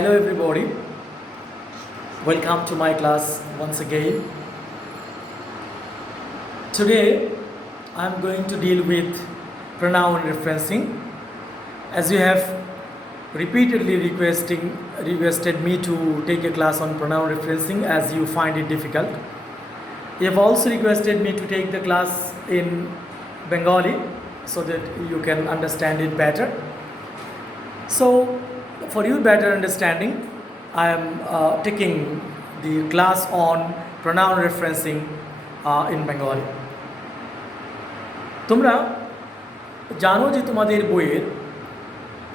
Hello everybody, welcome to my class once again. Today I am going to deal with pronoun referencing. As you have repeatedly requested me to take a class on pronoun referencing as you find it difficult. You have also requested me to take the class in Bengali so that you can understand it better. So for your better understanding, I am taking the class on pronoun referencing in Bengali. তোমরা জানো যে তোমাদের বইয়ের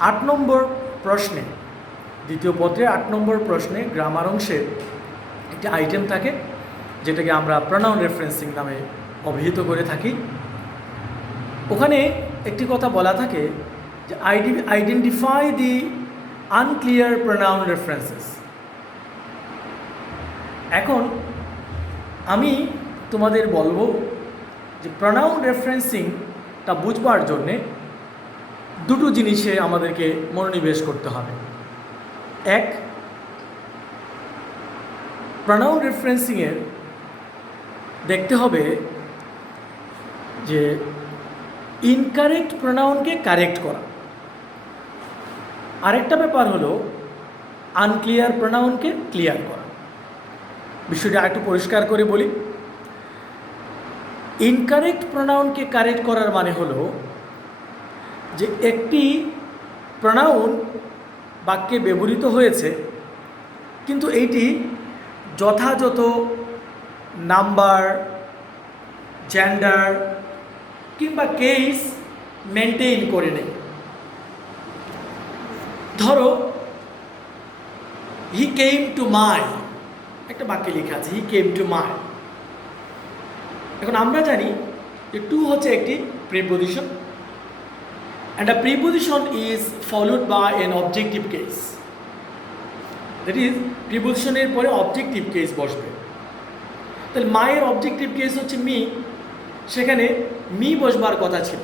৮ নম্বর প্রশ্নে দ্বিতীয় পত্রে ৮ নম্বর প্রশ্নে grammar অংশে একটি আইটেম থাকে যেটাকে আমরা প্রনাউন রেফারেন্সিং নামে অভিহিত করে থাকি। ওখানে একটি কথা বলা থাকে যে আইডেন্টিফাই দি আনক্লিয়ার প্রনাউন রেফারেন্সেস। এখন আমি তোমাদের বলবো যে প্রনাউন রেফারেন্সিংটা বুঝবার জন্যে দুটো জিনিসে আমাদেরকে মনোনিবেশ করতে হবে। এক, প্রনাউন রেফারেন্সিংয়ের দেখতে হবে যে ইনকারেক্ট প্রনাউনকে কারেক্ট করা। আরেকটা ব্যাপার হলো আনক্লিয়ার প্রনাউনকে ক্লিয়ার করা। বিষয়টা একটু পরিষ্কার করে বলি। ইনকারেক্ট প্রনাউনকে কারেক্ট করার মানে হলো যে একটি প্রনাউন বাক্যে ব্যবহৃত হয়েছে কিন্তু এইটি যথাযথ নাম্বার, জেন্ডার কিংবা কেস মেনটেন করে নেই। ধরো হি কেম টু মাই, একটা বাক্যে লেখা আছে হি কেম টু মাই। এখন আমরা জানি যে টু হচ্ছে একটি preposition and a preposition is followed by an objective case. That is প্রিপোজিশনের পরে অবজেক্টিভ কেস বসবে। তাহলে মায়ের অবজেক্টিভ কেস হচ্ছে মি, সেখানে মি বসবার কথা ছিল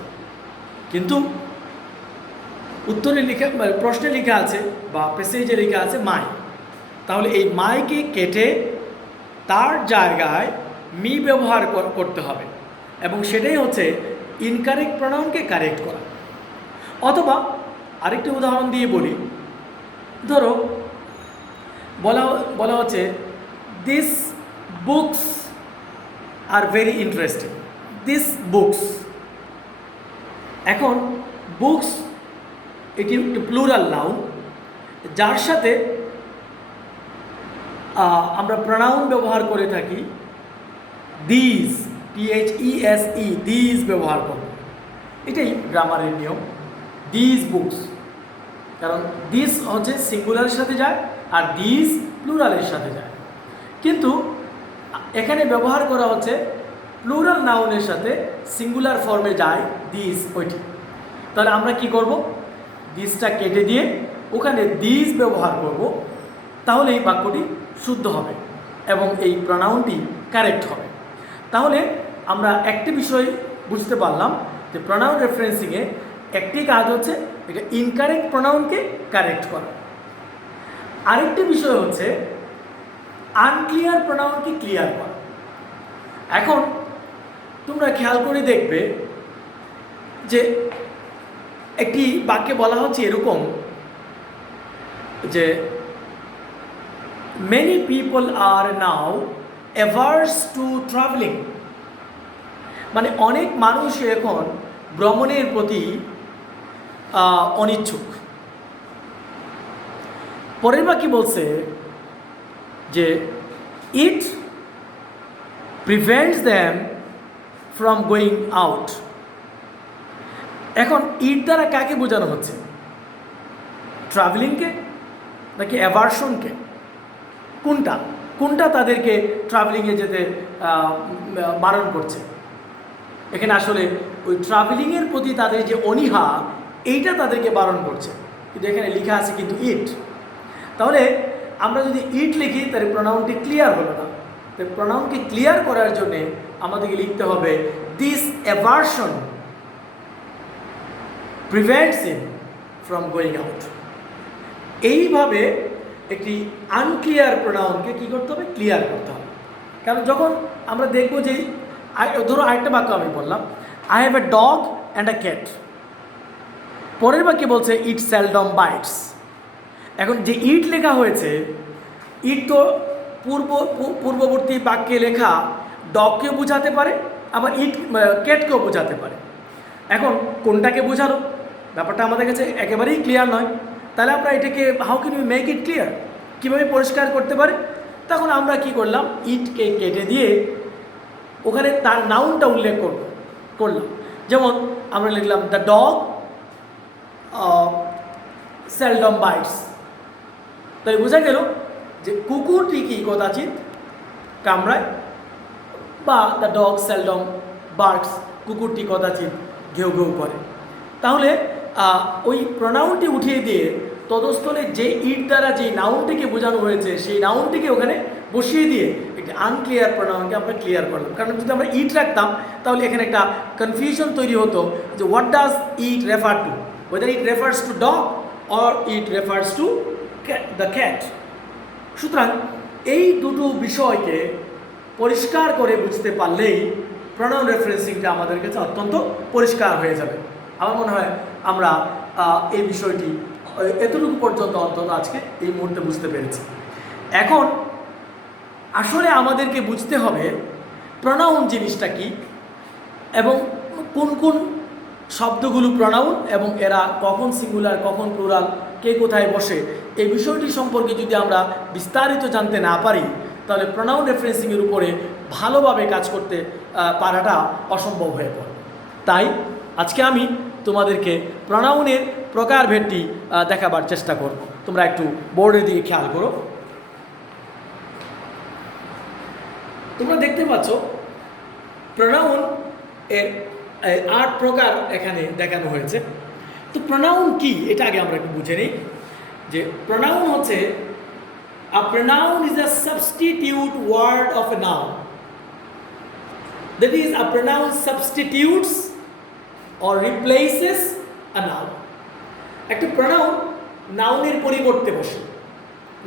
কিন্তু উত্তরে লেখা প্রশ্নে লেখা আছে বা প্যাসেজে লেখা আছে মাই। তাহলে এই মাইকে কেটে তার জায়গায় মি ব্যবহার করতে হবে এবং সেটাই হচ্ছে ইনকারেক্ট প্রনাউনকে কারেক্ট করা। অথবা আরেকটি উদাহরণ দিয়ে বলি, ধরো বলা হচ্ছে this books are very interesting, this books. এখন বুকস এটি একটি প্লুরাল নাউন যার সাথে আমরা প্রনাউন ব্যবহার করে থাকি দিস, THESE, দিস ব্যবহার করব। এটাই গ্রামারের নিয়ম, দিস বুকস। কারণ দিস হচ্ছে সিঙ্গুলারের সাথে যায় আর দিস প্লুরালের সাথে যায়, কিন্তু এখানে ব্যবহার করা হচ্ছে প্লুরাল নাউনের সাথে সিঙ্গুলার ফর্মে যায় দিস, ওইটি। তাহলে আমরা কি করব, দিসটা কেটে দিয়ে ওখানে দিস ব্যবহার করব, তাহলে এই বাক্যটি শুদ্ধ হবে এবং এই প্রনাউনটি কারেক্ট হবে। তাহলে আমরা একটি বিষয় বুঝতে পারলাম যে প্রনাউন রেফারেন্সিংয়ে একটি কাজ হচ্ছে এটা ইনকারেক্ট প্রনাউনকে কারেক্ট করা। আরেকটি বিষয় হচ্ছে আনক্লিয়ার প্রনাউনকে ক্লিয়ার করা। এখন তোমরা খেয়াল করে দেখবে যে একটি বাক্যে বলা হচ্ছে এরকম যে মেনি পিপল আর নাও অ্যাভার্স টু ট্রাভেলিং, মানে অনেক মানুষ এখন ভ্রমণের প্রতি অনিচ্ছুক। পরের বাক্যে বলছে যে ইট prevents them from going out. এখন ইট দ্বারা কাকে বোঝানো হচ্ছে, ট্রাভেলিংকে নাকি অ্যাভার্সনকে? কোনটা তাদেরকে ট্রাভেলিংয়ে যেতে বারণ করছে? এখানে আসলে ওই ট্রাভেলিংয়ের প্রতি তাদের যে অনীহা এইটা তাদেরকে বারণ করছে, কিন্তু এখানে লেখা আছে কিন্তু ইট। তাহলে আমরা যদি ইট লিখি তাহলে প্রনাউনটি ক্লিয়ার হলো না। তাই প্রনাউনকে ক্লিয়ার করার জন্যে আমাদেরকে লিখতে হবে this aversion prevents him from going out. এইভাবে একটি আনক্লিয়ার প্রোনাউনকে কী করতে হবে, ক্লিয়ার করতে হবে। কারণ যখন আমরা দেখব যে ধরো আরেকটা বাক্য আমি বললাম, I have a dog and a cat, পরের বাক্যে বলছে ইট সেলডম বাইটস। এখন যে ইট লেখা হয়েছে, ইট তো পূর্ববর্তী বাক্যে লেখা ডগকেও বোঝাতে পারে, আবার ইট ক্যাটকেও বোঝাতে পারে। এখন কোনটাকে বোঝানো ব্যাপারটা আমাদের কাছে একেবারেই ক্লিয়ার নয়। তাহলে আমরা এটাকে how can you make it clear, কীভাবে পরিষ্কার করতে পারে? তখন আমরা কি করলাম, ইটকে কেটে দিয়ে ওখানে তার নাউনটা উল্লেখ করলাম। যেমন আমরা লিখলাম দ্য ডগ সেলডম বাইটস। তাই বোঝা গেল যে কুকুরটি কি কদাচিৎ কামড়ায়, বা দ্য ডগ সেলডম বার্কস, কুকুরটি কদাচিৎ ঘেউ ঘেউ করে। তাহলে ওই প্রোনাউনটি উঠিয়ে দিয়ে তদস্থলে যে ইট দ্বারা যে নাউনটিকে বোঝানো হয়েছে সেই নাউনটিকে ওখানে বসিয়ে দিয়ে একটি আনক্লিয়ার প্রোনাউনকে আমরা ক্লিয়ার করলাম। কারণ যদি আমরা ইট রাখতাম তাহলে এখানে একটা কনফিউশন তৈরি হতো যে what does it refer to, weather it refers to dog or it refers to the cat. সুতরাং এই দুটো বিষয়কে পরিষ্কার করে বুঝতে পারলেই প্রোনাউন রেফারেন্সিংটা আমাদের কাছে অত্যন্ত পরিষ্কার হয়ে যাবে। আমার মনে হয় আমরা এই বিষয়টি এতটুকু পর্যন্ত অন্তত আজকে এই মুহূর্তে বুঝতে পেরেছি। এখন আসলে আমাদেরকে বুঝতে হবে প্রোনাউন জিনিসটা কি, এবং কোন কোন শব্দগুলো প্রোনাউন, এবং এরা কখন সিঙ্গুলার কখন প্লুরাল, কে কোথায় বসে, এই বিষয়টি সম্পর্কে যদি আমরা বিস্তারিত জানতে না পারি তাহলে প্রোনাউন রেফারেন্সিংয়ের উপরে ভালোভাবে কাজ করতে পারাটা অসম্ভব হয়ে পড়ে। তাই আজকে আমি তোমাদেরকে প্রোনাউনের প্রকারভেদটি দেখাবার চেষ্টা করব। তোমরা একটু বোর্ডের দিকে খেয়াল করো। তোমরা দেখতে পাচ্ছ প্রোনাউন এর 8 প্রকার এখানে দেখানো হয়েছে। তো প্রোনাউন কি এটা আগে আমরা একটু বুঝে নিই। যে প্রোনাউন হচ্ছে, a pronoun is a substitute word of a noun. That is, a pronoun substitutes or replaces a noun. একটা প্রোনাউন নাউনের পরিবর্তে বসে,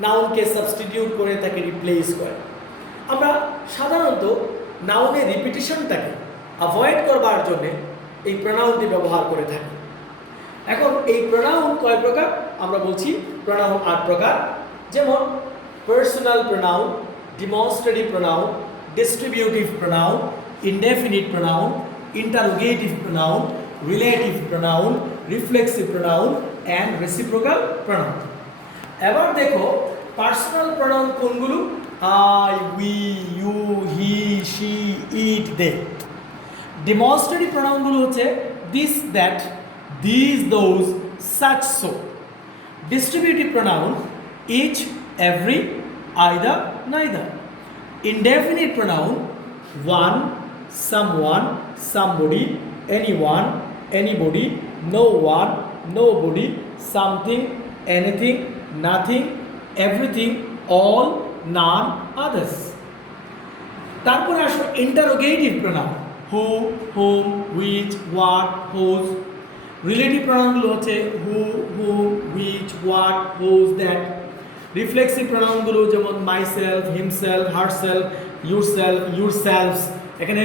নাউনকে সাবস্টিটিউট করে তাকে রিপ্লেস করে। আমরা সাধারণত নাউনের রিপিটিশনটাকে অ্যাভয়েড করবার জন্যে এই প্রোনাউনটি ব্যবহার করে থাকি। এখন এই প্রোনাউন কয় প্রকার আমরা বলছি, প্রোনাউন 8 প্রকার। যেমন personal pronoun, demonstrative pronoun, distributive pronoun, indefinite pronoun, interrogative pronoun, relative pronoun, reflexive pronoun and reciprocal pronoun. এবার দেখো পার্সোনাল প্রোনাউন কোনগুলো, I, we, you, he, she, it, they. Demonstrative প্রোনাউনগুলো হচ্ছে this, that, these, those, such, so. Distributive pronoun each, every, either, neither. Indefinite pronoun one, someone, somebody, anyone, anybody, no one, nobody, something, anything, nothing, everything, all, none, others. তারপরে আসলে interrogative pronoun who, whom, which, what, whose. Relative প্রোনাউনগুলো হচ্ছে who, whom, which, what, whose, that. Reflexive প্রোনাউনগুলো যেমন myself, himself, herself, yourself, yourselves. এখানে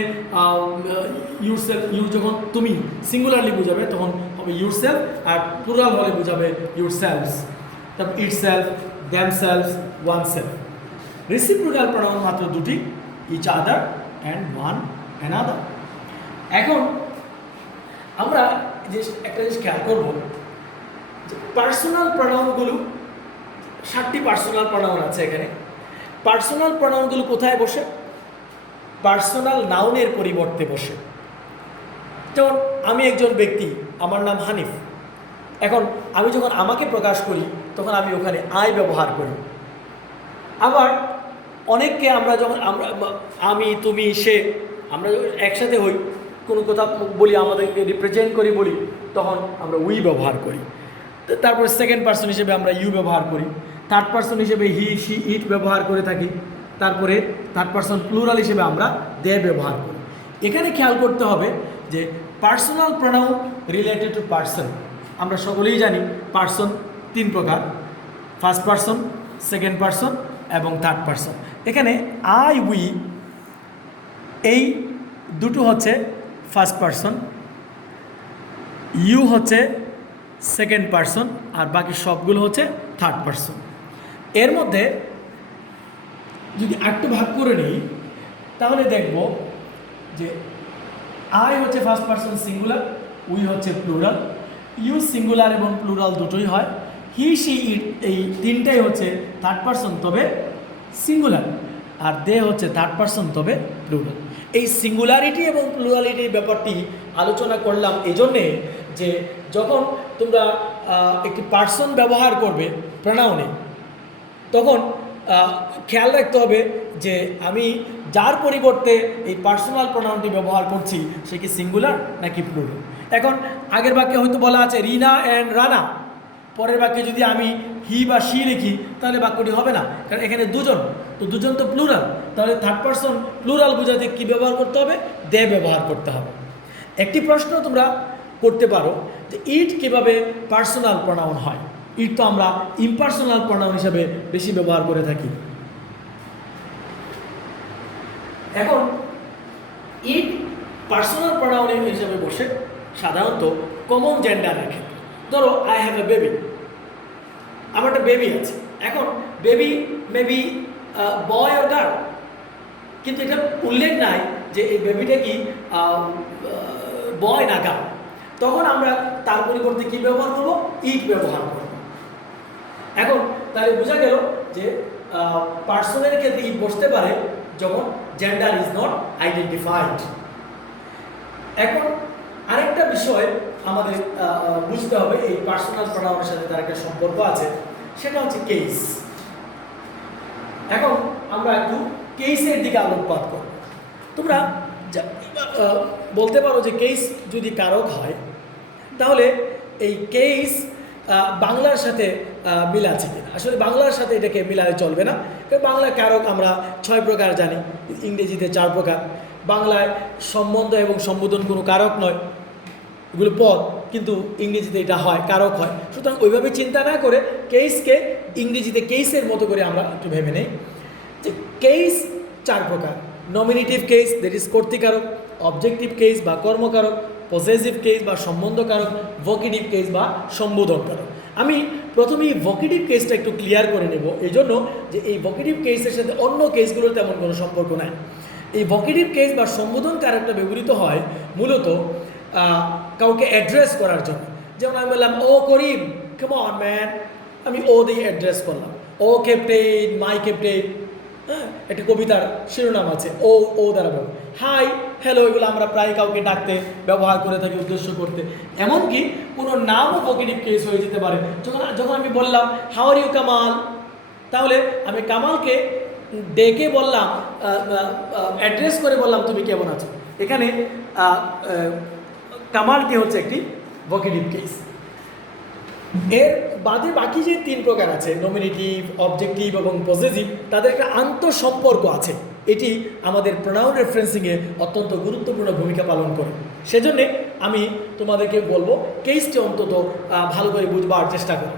yourself, you যখন তুমি singularly বোঝাবে তখন হবে ইউরসেলফ, আর প্লুরাল হলে বোঝাবে ইউরসেলফস। তারপর itself, themselves, oneself. Reciprocal pronoun মাত্র দুটি, each other and one another. এখন আমরা একটা জিনিস খেয়াল করব যে পার্সোনাল প্রোনাউনগুলো 7টি পার্সোনাল প্রোনাউন আছে এখানে। পার্সোনাল প্রোনাউনগুলো কোথায় বসে? পার্সোনাল নাউনের পরিবর্তে বসে। যেমন আমি একজন ব্যক্তি, আমার নাম হানিফ। এখন আমি যখন আমাকে প্রকাশ করি তখন আমি ওখানে আই ব্যবহার করি। আবার অনেককে আমরা যখন আমি, তুমি, সে, আমরা যখন একসাথে হই, কোনো কথা বলি, আমাদেরকে রিপ্রেজেন্ট করি বলি, তখন আমরা উই ব্যবহার করি। তারপর সেকেন্ড পার্সন হিসেবে আমরা ইউ ব্যবহার করি। থার্ড পার্সন হিসেবে হি, শি, ইট ব্যবহার করে থাকি। তারপরে থার্ড পার্সন প্লুরাল হিসেবে আমরা দে ব্যবহার করি। এখানে খেয়াল করতে হবে যে personal pronoun related to person. আমরা সকলেই জানি পার্সন 3 প্রকার, ফার্স্ট পার্সন, সেকেন্ড পারসন এবং থার্ড পারসন। এখানে আই উই এই দুটো হচ্ছে ফার্স্ট পারসন, ইউ হচ্ছে সেকেন্ড পারসন, আর বাকি সবগুলো হচ্ছে থার্ড পারসন। এর মধ্যে যদি একটু ভাগ করে নিই তাহলে দেখব যে আই হচ্ছে ফার্স্ট পারসন সিঙ্গুলার, উই হচ্ছে প্লুরাল, ইউ সিঙ্গুলার এবং প্লুরাল দুটোই হয়, হি সি ইট এই তিনটাই হচ্ছে থার্ড পারসন তবে সিঙ্গুলার, আর দে হচ্ছে থার্ড পারসন তবে প্লুরাল। এই সিঙ্গুলারিটি এবং প্লুরালিটির ব্যাপারটি আলোচনা করলাম এই জন্যে যে যখন তোমরা একটি পার্সন ব্যবহার করবে প্রোনাউনে তখন খেয়াল রাখতে হবে যে আমি যার পরিবর্তে এই পার্সোনাল প্রোনাউনটি ব্যবহার করছি সে কি সিঙ্গুলার নাকি প্লুরাল। এখন আগের বাক্যে হয়তো বলা আছে রিনা অ্যান্ড রানা, পরের বাক্যে যদি আমি হি বা শি লিখি তাহলে বাক্যটি হবে না, কারণ এখানে দুজন, তো দুজন তো প্লুরাল, তাহলে থার্ড পারসন প্লুরাল বোঝাতে কী ব্যবহার করতে হবে? দে ব্যবহার করতে হবে। একটি প্রশ্ন তোমরা করতে পারো যে ইট কীভাবে পার্সোনাল প্রোনাউন হয়? ইট তো আমরা ইমপার্সোনাল প্রোনাউন হিসাবে বেশি ব্যবহার করে থাকি। এখন ইট পার্সোনাল প্রোনাউন হিসাবে বসে সাধারণত কমন জেন্ডার রাখে। ধরো আই হ্যাভ এ বেবি, আমার একটা বেবি আছে। এখন বেবি মেবি বয় আর গার্ল, কিন্তু এটা উল্লেখ নাই যে এই বেবিটা কি বয় না গার্ল। তখন আমরা তার পরিবর্তে কী ব্যবহার করবো? ইট ব্যবহার করব। এখন তাহলে বোঝা গেল যে পার্সনের ক্ষেত্রে ইট বসতে পারে যখন জেন্ডার ইজ নট আইডেন্টিফাইড। এখন আরেকটা বিষয় আমাদের বুঝতে হবে, এই পার্সোনাল প্রোনাউনের সাথে তার একটা সম্পর্ক আছে, সেটা হচ্ছে কেস। এখন আমরা একটু কেসের দিকে আলোকপাত করব। তোমরা বলতে পারো যে কেস যদি কারক হয় তাহলে এই কেস বাংলার সাথে মিল আছে কিনা? আসলে বাংলার সাথে এটাকে মিলালে চলবে না, কারণ বাংলা কারক আমরা 6 প্রকার জানি, ইংরেজিতে 4 প্রকার। বাংলায় সম্বন্ধ এবং সম্বোধন কোনো কারক নয়, এগুলো পদ, কিন্তু ইংরেজিতে এটা হয়, কারক হয়। সুতরাং ওইভাবে চিন্তা না করে কেসকে ইংরেজিতে কেসের মতো করে আমরা একটু ভেবে নেই যে কেস 4 প্রকার: নমিনেটিভ কেস, দ্যাট ইজ কর্তৃকারক; অবজেক্টিভ কেস বা কর্মকারক; পসেসিভ কেস বা সম্বন্ধকারক; ভোকেটিভ কেস বা সম্বোধনকারক। আমি প্রথমেই ভোকেটিভ কেসটা একটু ক্লিয়ার করে নেব, এই জন্য যে এই ভোকেটিভ কেসের সাথে অন্য কেসগুলোর তেমন কোনো সম্পর্ক নাই। এই ভোকেটিভ কেস বা সম্বোধনকারকটা ব্যবহৃত হয় মূলত কাউকে অ্যাড্রেস করার জন্য। যেমন আমি বললাম ও করিম, কাম অন ম্যান, আমি ও দিয়ে অ্যাড্রেস করলাম। ও ক্যাপ্টেন, মাই ক্যাপ্টেন, হ্যাঁ, একটা কবিতার শিরোনাম আছে ও ও দ্বারা বল। হাই, হ্যালো, এগুলো আমরা প্রায় কাউকে ডাকতে ব্যবহার করে থাকি, উদ্দেশ্য করতে। এমনকি কোনো নামও ভোকেটিভ কেস হয়ে যেতে পারে। যখন আমি বললাম হাউ আর ইউ কামাল, তাহলে আমি কামালকে ডেকে বললাম, অ্যাড্রেস করে বললাম তুমি কেমন আছো। এখানে কামালটি হচ্ছে একটি ভোকেটিভ কেস। এর বাদে বাকি যে 3 প্রকার আছে, নমিনেটিভ, অবজেক্টিভ এবং পসেসিভ, তাদের একটা আন্তঃসম্পর্ক আছে। এটি আমাদের প্রোনাউন রেফারেন্সিংয়ে অত্যন্ত গুরুত্বপূর্ণ ভূমিকা পালন করে। সেজন্যে আমি তোমাদেরকে বলবো কেসটি অন্তত ভালো করে বুঝবার চেষ্টা করো।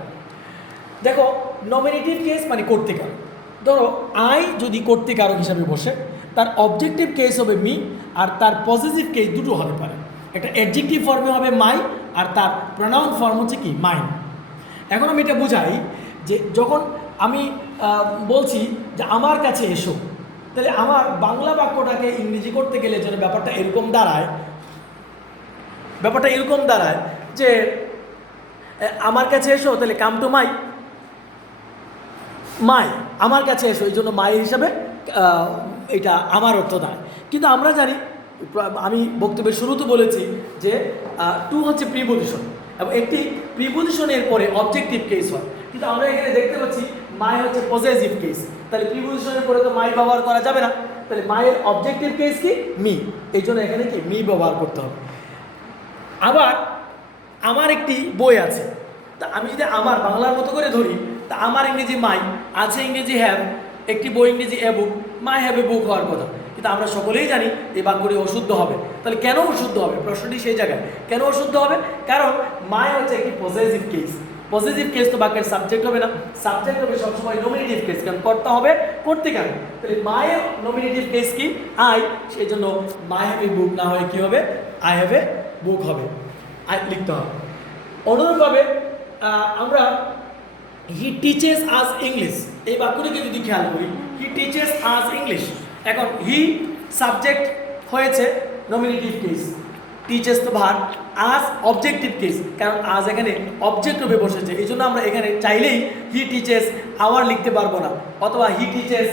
দেখো, নমিনেটিভ কেস মানে কর্তৃকারক। ধরো আই যদি কর্তৃকারক হিসাবে বসে, তার অবজেক্টিভ কেস হবে মি, আর তার পসেসিভ কেস দুটো হতে পারে। একটা অ্যাডজেক্টিভ ফর্মে হবে মাই, আর তার প্রোনাউন ফর্ম হচ্ছে কি মাইন। এখন আমি এটা বুঝাই যে যখন আমি বলছি যে আমার কাছে এসো, তাহলে আমার বাংলা বাক্যটাকে ইংরেজি করতে গেলে যেন ব্যাপারটা এরকম দাঁড়ায় যে আমার কাছে এসো, তাহলে কাম টু মাই, আমার কাছে এসো, এই জন্য মাই হিসাবে এটা আমার অর্থ দাঁড়ায়। কিন্তু আমরা জানি, আমি বক্তব্যের শুরুতে বলেছি যে টু হচ্ছে প্রিপোজিশন, এবং একটি প্রিপোজিশনের পরে অবজেক্টিভ কেস হয়। কিন্তু আমরা এখানে দেখতে পাচ্ছি মাই হচ্ছে পসেসিভ কেস, তাহলে প্রিপোজিশনের পরে তো মাই ব্যবহার করা যাবে না, তাহলে মায়ের অবজেক্টিভ কেস কি? মি। এই জন্য এখানে কি মি ব্যবহার করতে হবে। আবার আমার একটি বই আছে, তা আমি যদি আমার বাংলার মতো করে ধরি, তা আমার ইংরেজি মাই আছে, ইংরেজি হ্যাভ, একটি বই ইংরেজি এ বুক, মাই হ্যাভ এ বুক হওয়ার কথা। কিন্তু আমরা সকলেই জানি এই বাক্যটি অশুদ্ধ হবে। তাহলে কেন অশুদ্ধ হবে? প্রশ্নটি সেই জায়গায়, কেন অশুদ্ধ হবে? কারণ মাই হচ্ছে একটি পসেসিভ কেস, পজিটিভ কেস তো বাক্যের সাবজেক্ট হবে না, সাবজেক্ট হবে সবসময় নমিনেটিভ কেস, কারণ করতে হবে করতে কেন, তাহলে মায়ের নমিনেটিভ কেস কি আই, সেই জন্য মাই হ্যাভ এ বুক না হয়ে কি হবে আই হ্যাভ এ বুক হবে, আই লিখতে হবে। অনুরূপভাবে আমরা হি টিচেস আস ইংলিশ, এই বাক্যটিকে যদি খেয়াল করি, হি টিচেস আস ইংলিশ, এখন হি সাবজেক্ট হয়েছে নমিনেটিভ কেস, টিচেস তো ভার্ব, আজ অবজেক্টিভ কেস, কারণ আজ এখানে অবজেক্ট রূপে বসেছে, এই জন্য আমরা এখানে চাইলেই হি টিচেস আওয়ার লিখতে পারবো না, অথবা হি টিচেস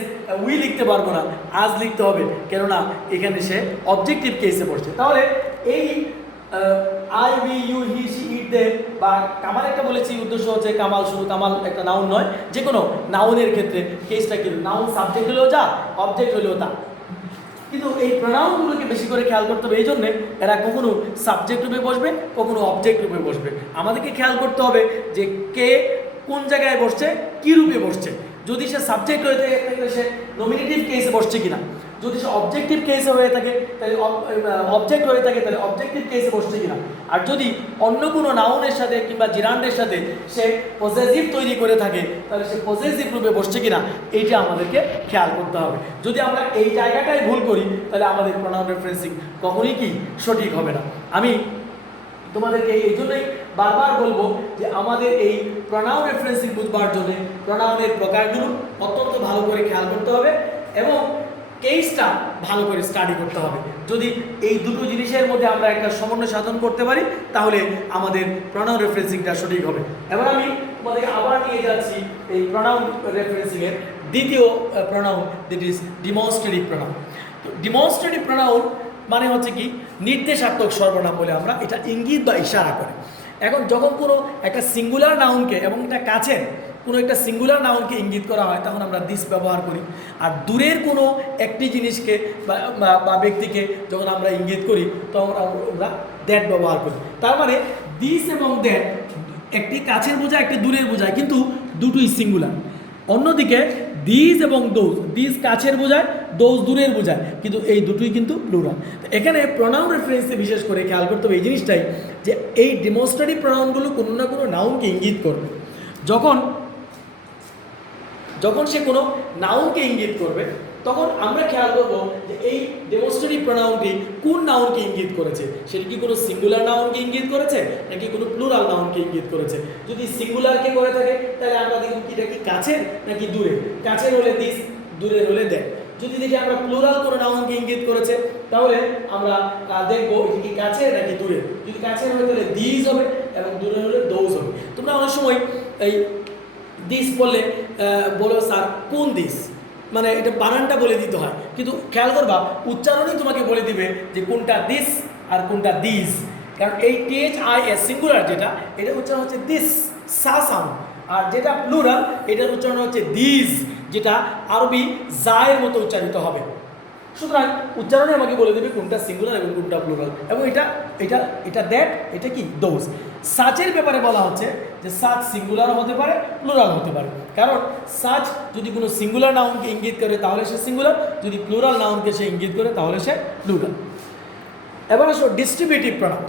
উই লিখতে পারবো না, আজ লিখতে হবে, কেননা এখানে সে অবজেক্টিভ কেসে বসছে। তাহলে এই I we you he she it they বা কামাল একটা বলেছি, উদ্দেশ্য হচ্ছে কামাল, শুধু কামাল একটা নাউন নয়, যে কোনো নাউনের ক্ষেত্রে কেসটা কি, নাউন সাবজেক্ট হলেও যা, অবজেক্ট হলেও তা। কিন্তু এই প্রোনাউনগুলোকে বেশি করে খেয়াল করতে হবে, এই জন্যে এরা কখনো সাবজেক্ট রূপে বসবে, কখনো অবজেক্ট রূপে বসবে। আমাদেরকে খেয়াল করতে হবে যে কে কোন জায়গায় বসছে, কী রূপে বসছে। যদি সে সাবজেক্ট হয়ে থাকে তাহলে সে নমিনেটিভ কেসে বসছে কিনা, যদি সে অবজেক্টিভ কেসে হয়ে থাকে তাহলে অবজেক্ট হয়ে থাকে তাহলে অবজেক্টিভ কেসে বসছে কিনা, আর যদি অন্য কোনো নাউনের সাথে কিংবা জিরান্ডের সাথে সে পজেসিভ তৈরি করে থাকে তাহলে সে পজেসিভ রূপে বসছে কিনা, এইটা আমাদেরকে খেয়াল করতে হবে। যদি আমরা এই জায়গাটাই ভুল করি তাহলে আমাদের প্রোনাউন রেফারেন্সিং কখনোই কি সঠিক হবে না। আমি তোমাদেরকে এই জন্যই বারবার বলবো যে আমাদের এই প্রোনাউন রেফারেন্সিং বুঝবার জন্য প্রোনাউনের প্রকারগুলো অত্যন্ত ভালো করে খেয়াল করতে হবে এবং কেসটা ভালো করে স্টাডি করতে হবে। যদি এই দুটো জিনিসের মধ্যে আমরা একটা সমন্বয় সাধন করতে পারি তাহলে আমাদের প্রোনাউন রেফারেন্সিংটা সঠিক হবে। এবার আমি তোমাদেরকে আবার নিয়ে যাচ্ছি এই প্রোনাউন রেফারেন্সিংয়ের দ্বিতীয় pronoun, that is demonstrative pronoun. তো ডিমনস্ট্রেটিভ প্রোনাউন মানে হচ্ছে কি নির্দেশাত্মক সর্বনাম বলে আমরা, এটা ইঙ্গিত বা ইশারা করে। এখন যখন কোনো একটা সিঙ্গুলার নাউনকে এবং এটা কাছের কোনো একটা সিঙ্গুলার নাউনকে ইঙ্গিত করা হয় তখন আমরা দিস ব্যবহার করি, আর দূরের কোনো একটি জিনিসকে বা ব্যক্তিকে যখন আমরা ইঙ্গিত করি তখন আমরা দ্যাট ব্যবহার করি। তার মানে দিস এবং দ্যাট একটি কাছের বোঝায় একটি দূরের বোঝায়, কিন্তু দুটোই সিঙ্গুলার। অন্যদিকে দিস এবং দোজ, দিস কাছের বোঝায়, দোজ দূরের বোঝায়, কিন্তু এই দুটোই কিন্তু প্লুরাল। এখানে প্রোনাউন রেফারেন্সে বিশেষ করে খেয়াল করতে হবে এই জিনিসটাই যে এই ডেমনস্ট্রেটিভ প্রোনাউনগুলো কোনো না কোনো নাউনকে ইঙ্গিত করবে। যখন সে কোনো নাউনকে ইঙ্গিত করবে তখন আমরা খেয়াল করবো যে এই ডেমনস্ট্রেটিভ প্রোনাউনটি কোন নাউনকে ইঙ্গিত করেছে, সেটা কি কোনো সিঙ্গুলার নাউনকে ইঙ্গিত করেছে নাকি কোনো প্লুরাল নাউনকে ইঙ্গিত করেছে। যদি সিঙ্গুলারকে করে থাকে তাহলে আমরা দেখব কি এটা কি কাছের নাকি দূরে, কাছের হলে দিস, দূরের হলে দ্যাট। যদি দেখি আমরা প্লুরাল কোনো নাউনকে ইঙ্গিত করেছে তাহলে আমরা দেখবো এটা কি কাছের নাকি দূরে। যদি কাছের হয় তাহলে দিস হবে এবং দূরের হলে দোজ হবে। তোমরা অনেক সময় এই দিস বললে বলো স্যার কোন দিস, মানে এটা বানানটা বলে দিতে হয়, কিন্তু খেয়াল করবা উচ্চারণই তোমাকে বলে দিবে যে কোনটা দিস আর কোনটা দিস। কারণ এই THIS সিঙ্গুলার যেটা, এটা উচ্চারণ হচ্ছে দিস, সা সাউন্ড, আর যেটা প্লুরাল এটার উচ্চারণ হচ্ছে দিস, যেটা আরবি জায়ের মতো উচ্চারিত হবে। সুতরাং উচ্চারণে আমাকে বলে দেবে কোনটা সিঙ্গুলার এবং কোনটা প্লুরাল, এবং এটা দ্যাট, এটা কি দোজ। সাচের ব্যাপারে বলা হচ্ছে যে সাচ সিঙ্গুলার হতে পারে, প্লুরাল হতে পারে, কারণ সাচ যদি কোনো সিঙ্গুলার নাউনকে ইঙ্গিত করে তাহলে সে সিঙ্গুলার, যদি প্লুরাল নাউনকে সে ইঙ্গিত করে তাহলে সে প্লুরাল। এবার আসো ডিস্ট্রিবিউটিভ প্রোনাউন।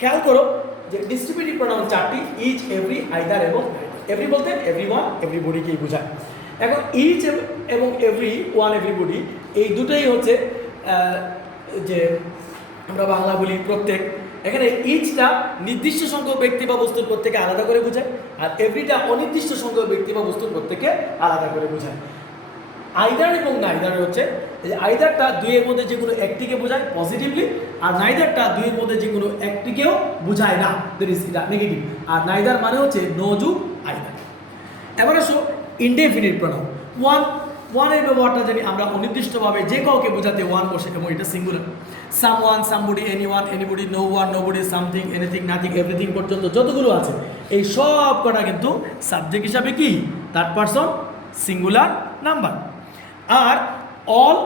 খেয়াল করো যে ডিস্ট্রিবিউটিভ প্রোনাউন চারটি, ইচ, এভরি, আইদার এবং এভরি বলতে এভরিওয়ান, এভরিবডিকেই বোঝায়। এখন ইচ এবং এভরি ওয়ান, এভরিবডি এই দুটোই হচ্ছে যে আমরা বাংলা বলি প্রত্যেক। এখানে ইচটা নির্দিষ্ট সংখ্যক ব্যক্তি বা বস্তুর প্রত্যেকে আলাদা করে বোঝায়, আর এভরিটা অনির্দিষ্ট সংখ্যক ব্যক্তি বা বস্তুর প্রত্যেকে আলাদা করে বোঝায়। আইদার এবং নাইদার হচ্ছে আইদারটা দুইয়ের মধ্যে যে কোনো একটিকে বোঝায় পজিটিভলি, আর নাইদারটা দুইয়ের মধ্যে যে কোনো একটিকেও বোঝায় না, দ্যাট ইজ এটা নেগেটিভ। আর নাইদার মানে হচ্ছে নো যুগ আইদার। এবার আসো ইনডেফিনিট প্রোনাউন। ওয়ানের ব্যবহারটা জানি আমরা অনির্দিষ্টভাবে যে কাউকে বোঝাতে ওয়ান বসে, এবং এটা singular. Someone, somebody, anyone, anybody, no one, nobody, something, anything, nothing, everything পর্যন্ত যতগুলো আছে এই সব কটা কিন্তু সাবজেক্ট হিসাবে কি থার্ড পারসন সিঙ্গুলার নাম্বার। আর অল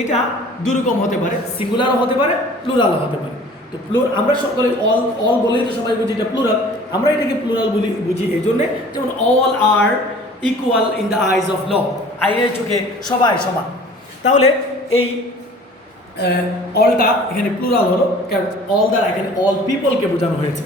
এটা দুরকম হতে পারে, সিঙ্গুলারও হতে পারে, প্লুরালও হতে পারে। তো আমরা সকলে অল বলেই তো সবাই বুঝি এটা প্লুরাল, আমরা এটাকে প্লুরাল বুঝি এই জন্যে, যেমন all are equal in the eyes of law, আইনের চোখে সবাই সমান। তাহলে এই অলটা এখানে প্লুরাল হলো, কারণ অল দ্বারা এখানে অল পিপলকে বোঝানো হয়েছে।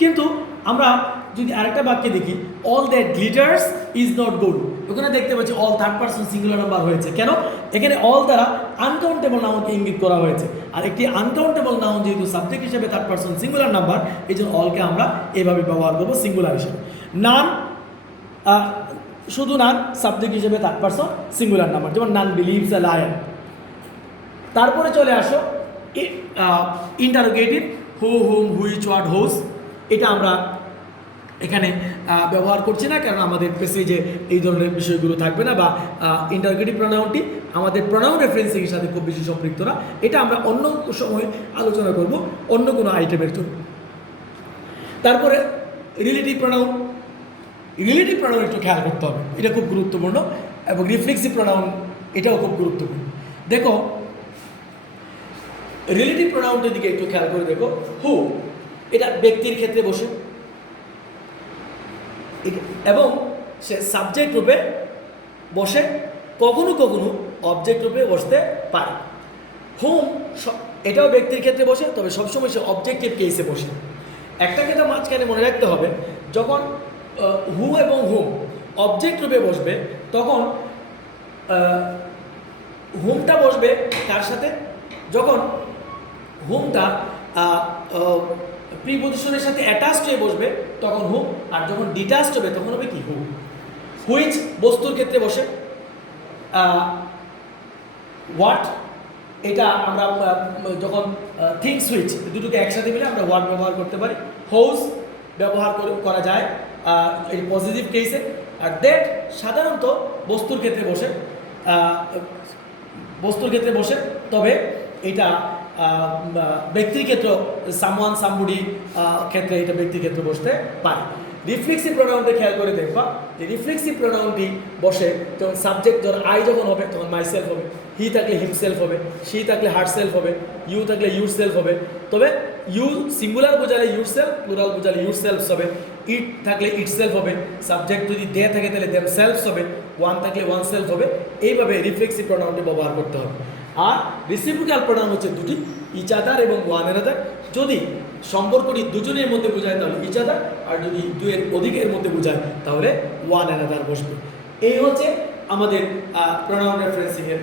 কিন্তু আমরা যদি আরেকটা বাক্যে দেখি, all that glitters is not gold, ওখানে দেখতে পাচ্ছি all third person singular number হয়েছে। কেন? এখানে অল দ্বারা আনকাউন্টেবল নাউনকে ইঙ্গিত করা হয়েছে, আর একটি আনকাউন্টেবল নাউন যেহেতু সাবজেক্ট হিসেবে থার্ড পারসন সিঙ্গুলার নাম্বার, এই জন্য অলকে আমরা এভাবে ব্যবহার করবো সিঙ্গুলার হিসেবে। নান, শুধু নান সাবজেক্ট হিসেবে থার্ড পারসন সিঙ্গুলার নাম্বার, যেমন নান বিলিভস আ লায়ন। তারপরে চলে আসো interrogative, who, whom, which, what, whose. এটা আমরা এখানে ব্যবহার করছি না, কারণ আমাদের পেসেজে এই ধরনের বিষয়গুলো থাকবে না, বা ইন্টারোগেটিভ প্রোনাউনটি আমাদের প্রোনাউন রেফারেন্সিংয়ের সাথে খুব বেশি সম্পৃক্ত না। এটা আমরা অন্য সময় আলোচনা করব অন্য কোনো আইটেমের জন্য। তারপরে রিলেটিভ প্রোনাউন, রিলেটিভ প্রোনাউন একটু খেয়াল করতে হবে, এটা খুব গুরুত্বপূর্ণ, এবং রিফ্লেক্সিভ প্রোনাউন এটাও খুব গুরুত্বপূর্ণ। দেখো রিলেটিভ প্রোনাউনটির দিকে একটু খেয়াল করে দেখো। হু, এটা ব্যক্তির ক্ষেত্রে বসে এবং সে সাবজেক্ট রূপে বসে, কখনো কখনো অবজেক্ট রূপে বসতে পারে। হুম, এটাও ব্যক্তির ক্ষেত্রে বসে, তবে সবসময় সে অবজেক্টিভ কেসে বসে। একটা কথা মাঝখানে মনে রাখতে হবে, যখন হু এবং হুম অবজেক্ট রূপে বসবে, তখন হুমটা বসবে তার সাথে, যখন হুমটা প্রিপজিশনের সাথে অ্যাটাচড হয়ে বসবে তখন হুম, আর যখন ডিটাচড হবে তখন হবে কি? হু। হুইচ বস্তুর ক্ষেত্রে বসে। হোয়াট, এটা আমরা যখন থিংস হুইচ দুটোকে একসাথে মিলে আমরা হোয়াট ব্যবহার করতে পারি। হোজ ব্যবহার করা যায় এই পজিটিভ কেসে। আর দ্যাট সাধারণত বস্তুর ক্ষেত্রে বসে, তবে এটা ব্যক্তির ক্ষেত্রে সামওয়ান সামবডি ক্ষেত্রে এটা ব্যক্তির ক্ষেত্রে বসতে পারে। রিফ্লেক্সিভ প্রোনাউনটা খেয়াল করে দেখবা যে রিফ্লেক্সিভ প্রোনাউনটি বসে যখন সাবজেক্ট, যখন আই যখন হবে তখন মাই সেলফ হবে, হি থাকলে হিমসেলফ হবে, শি থাকলে হার সেলফ হবে, ইউ থাকলে ইউর সেলফ হবে। তবে ইউ সিঙ্গুলার বোঝালে ইউর সেলফ, প্লুরাল বোঝালে ইউর সেলফ হবে। ইট থাকলে ইট সেলফ হবে, সাবজেক্ট যদি দে থাকে তাহলে দেম সেলফস হবে, ওয়ান থাকলে ওয়ান সেলফ হবে। এইভাবে রিফ্লেক্সিভ প্রোনাউনটি ব্যবহার করতে হবে। আর রেসিপ্রোক্যাল প্রোনাউন হচ্ছে দুটি, ইচ আদার এবং ওয়ান অ্যানাদার। যদি সম্পর্কটি দুজনের মধ্যে বোঝায় তাহলে ইচ আদার, আর যদি দুয়ের অধিকের মধ্যে বোঝায় তাহলে ওয়ান অ্যানাদার বসবে। এই হচ্ছে আমাদের প্রোনাউন রেফারেন্সিংয়ের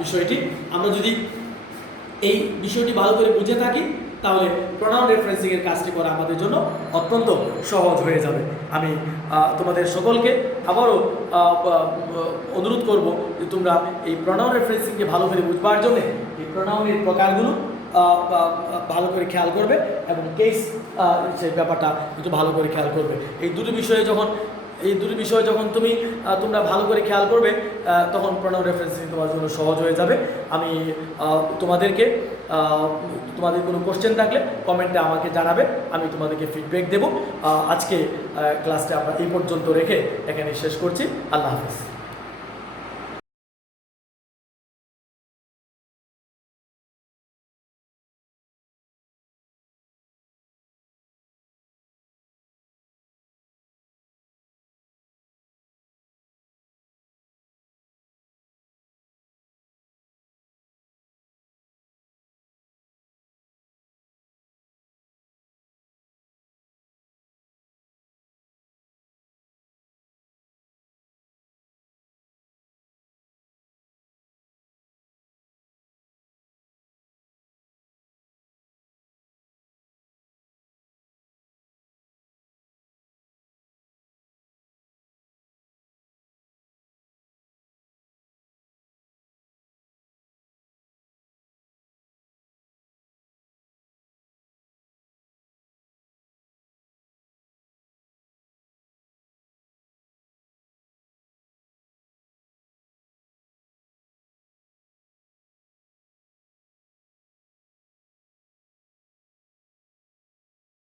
বিষয়টি। আমরা যদি এই বিষয়টি ভালো করে বুঝে থাকি তাহলে প্রোনাউন রেফারেন্সিংয়ের কাজটি করা আমাদের জন্য অত্যন্ত সহজ হয়ে যাবে। আমি তোমাদের সকলকে আবারও অনুরোধ করব যে তোমরা এই প্রোনাউন রেফারেন্সিংকে ভালো করে বুঝবার জন্য এই প্রোনাউনের প্রকারগুলো ভালো করে খেয়াল করবে, এবং কেস সেই ব্যাপারটা একটু ভালো করে খেয়াল করবে। এই দুটি বিষয়ে যখন তোমরা ভালো করে খেয়াল করবে তখন প্রোনাউন রেফারেন্সিং তোমার জন্য সহজ হয়ে যাবে। আমি তোমাদেরকে তোমাদের কোনো কোশ্চেন থাকলে কমেন্টে আমাকে জানাবে, আমি তোমাদেরকে ফিডব্যাক দেব। আজকে ক্লাসটা আমরা এই পর্যন্ত রেখে এখানে শেষ করছি। আল্লাহ হাফেজ।